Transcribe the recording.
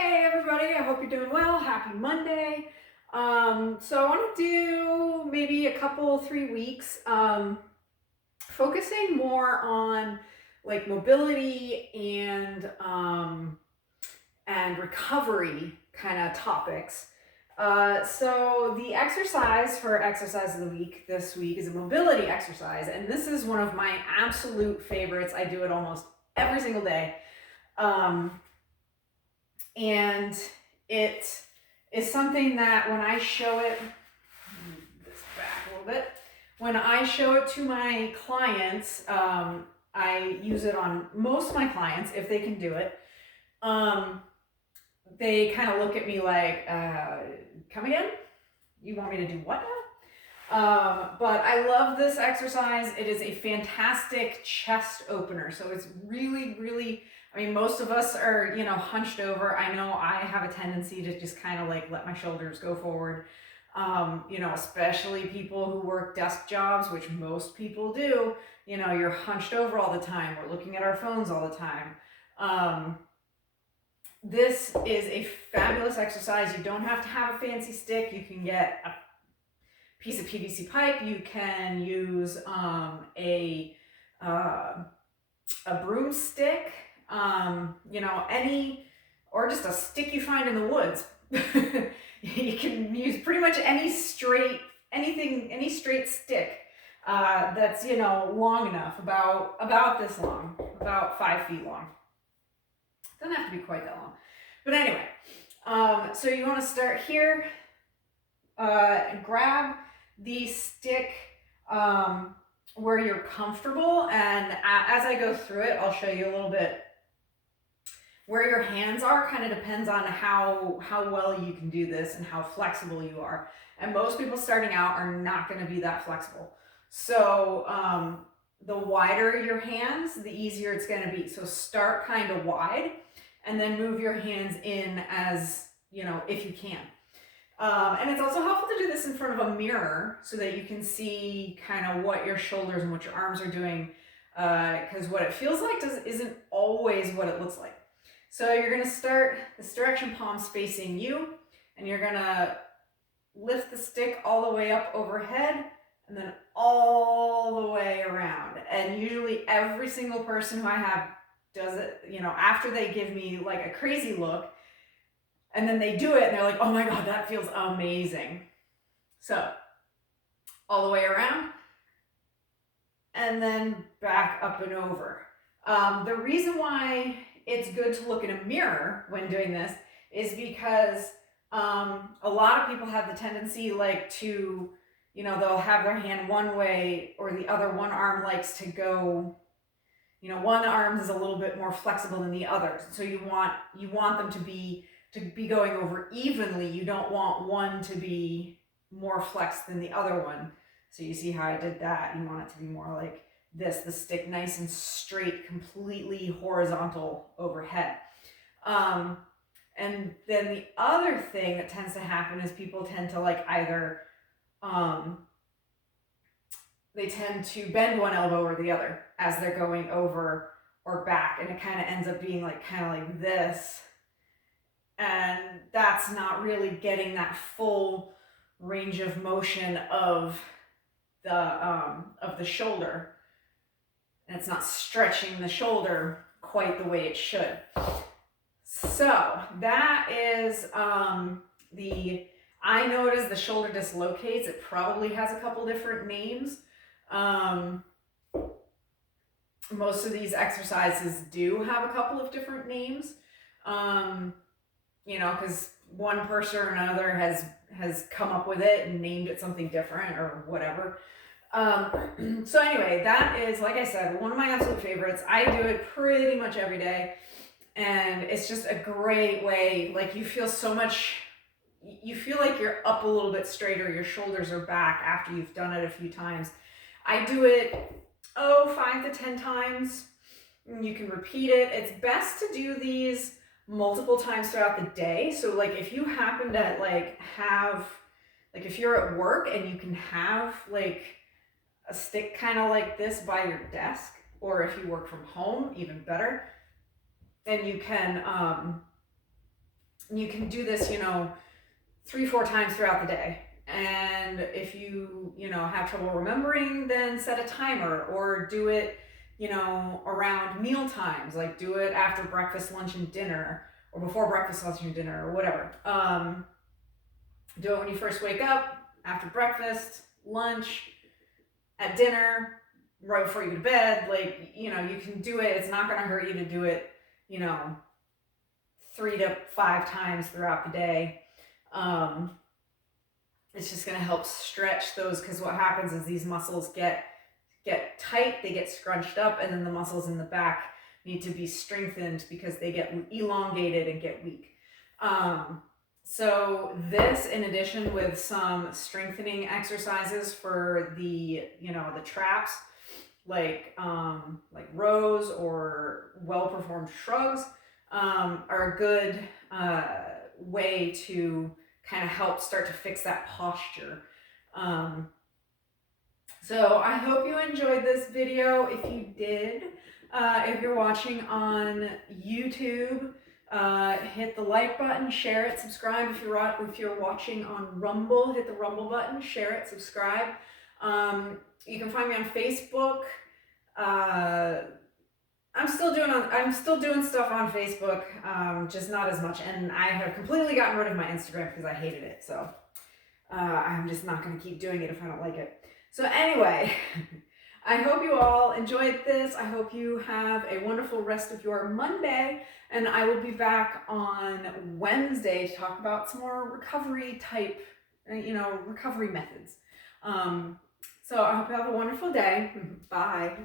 Hey everybody, I hope you're doing well. Happy Monday. So I want to do maybe a couple, 3 weeks, focusing more on like mobility and recovery kind of topics. So the exercise for exercise of the week this week is a mobility exercise, and this is one of my absolute favorites. I do it almost every single day. Um, and it is something that when I show it, move this back a little bit, when I show it to my clients, I use it on most of my clients if they can do it. They kind of look at me like, come again? You want me to do what now? But I love this exercise. It is a fantastic chest opener. So it's really, really, I mean, most of us are, hunched over. I know I have a tendency to just kind of like let my shoulders go forward. Especially people who work desk jobs, which most people do, you're hunched over all the time. We're looking at our phones all the time. This is a fabulous exercise. You don't have to have a fancy stick. You can get a piece of PVC pipe. You can use a broomstick, any, or just a stick you find in the woods. You can use pretty much any straight stick that's long enough, about this long, about 5 feet long. Doesn't have to be quite that long, but anyway. So you want to start here. Grab the stick where you're comfortable, and as I go through it, I'll show you a little bit where your hands are. Kind of depends on how well you can do this and how flexible you are. And most people starting out are not going to be that flexible. So the wider your hands, the easier it's going to be. So start kind of wide and then move your hands in as, if you can. And it's also helpful to do this in front of a mirror so that you can see kind of what your shoulders and what your arms are doing, because what it feels like isn't always what it looks like. So you're going to start this direction, palms facing you, and you're going to lift the stick all the way up overhead and then all the way around. And usually every single person who I have does it, after they give me like a crazy look, and then they do it and they're like, oh my God, that feels amazing. So all the way around and then back up and over. The reason why it's good to look in a mirror when doing this is because a lot of people have the tendency like to, they'll have their hand one way or the other. One arm likes to go, one arm is a little bit more flexible than the other. So you want them to be going over evenly. You don't want one to be more flexed than the other one. So you see how I did that. You want it to be more like this, the stick nice and straight, completely horizontal overhead. And then the other thing that tends to happen is people tend to like either, they tend to bend one elbow or the other as they're going over or back. And it kind of ends up being like kind of like this. And that's not really getting that full range of motion of the shoulder. And it's not stretching the shoulder quite the way it should. So that is I know it is the shoulder dislocates. It probably has a couple different names. Most of these exercises do have a couple of different names. Because one person or another has come up with it and named it something different or whatever. So anyway, that is, like I said, one of my absolute favorites. I do it pretty much every day, and it's just a great way. Like you feel like you're up a little bit straighter. Your shoulders are back after you've done it a few times. I do it 5 to 10 times. You can repeat it. It's best to do these multiple times throughout the day. So like if you happen to if you're at work and you can have like a stick kind of like this by your desk, or if you work from home, even better, then you can you can do this, 3-4 times throughout the day. And if you have trouble remembering, then set a timer or do it, around meal times, like do it after breakfast, lunch, and dinner, or before breakfast, lunch, and dinner, or whatever. Do it when you first wake up, after breakfast, lunch, at dinner, right before you go to bed. Like, you can do it. It's not going to hurt you to do it, 3 to 5 times throughout the day. It's just going to help stretch those, because what happens is these muscles get tight, they get scrunched up, and then the muscles in the back need to be strengthened because they get elongated and get weak. So this, in addition with some strengthening exercises for the traps, like rows or well-performed shrugs, are a good way to kind of help start to fix that posture. So I hope you enjoyed this video. If you did, if you're watching on YouTube, hit the like button, share it, subscribe. If you're watching on Rumble, hit the Rumble button, share it, subscribe. You can find me on Facebook. I'm still doing stuff on Facebook, just not as much. And I have completely gotten rid of my Instagram because I hated it. So I'm just not going to keep doing it if I don't like it. So anyway, I hope you all enjoyed this. I hope you have a wonderful rest of your Monday, and I will be back on Wednesday to talk about some more recovery type, recovery methods. So I hope you have a wonderful day. Bye.